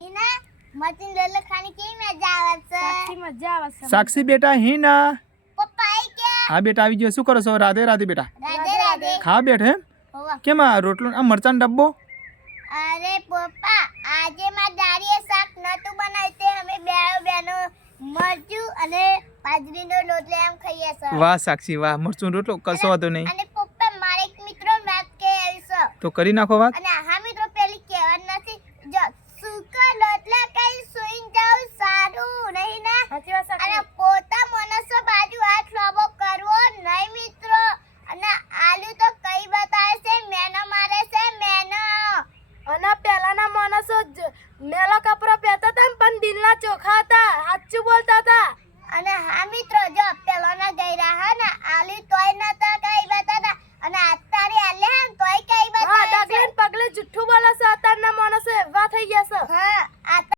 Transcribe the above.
Hina machine લોલો ખાની કેવી મજા આવે છે? સાક્ષી મજા આવે છે. સાક્ષી બેટા હિના પપ્પા આઈ ગયા? હા બેટા આવી ગયો. શું કરો છો? રાધે રાધે બેટા. રાધે રાધે. ખા બેઠ એમ હોવા. કેમ આ રોટલો આ મરચાં ડબ્બો? અરે પપ્પા આજે માર દાડીએ શાક નતું બનાવ્યું તે અમે બેનો મરચું અને બાજરીનો રોટલો એમ ખાઈએ છે. વાહ સાક્ષી વાહ, મરચું રોટલો કશો વાંધો નહીં. અને પપ્પા મારે એક મિત્રો વાત કે આવી છે. તો કરી નાખો વાત. અને હા મિત્રો પેલી કહેવત નથી જો સુકા રોટલા કઈ સુઈન જાવ સારું નહીં ના. સાચી વાત અને સાક્ષી. પોતા મનસો બાજુ હાથ લાંબો કરવો નહીં મિત્રો. અને આલુ તો કઈ બતાવે છે મેનો મારે છે મેનો. અને પહેલાના માણસો મેલો કપડા પહેરતા હતા ને પણ દિલના ચોખા હતા, સાચું બોલતા હતા. અને હા મિત્રો જો પેલોના ગયરા હા ને આલુ તોય નતા કઈ બતાતા અને અત્યારે આલે હે તોય કઈ હા, બતાવે ડગલે છે. ને પગલે જુઠ્ઠું બોલે છે અત્યારના માણસો એવા થઈ ગયા છે. હા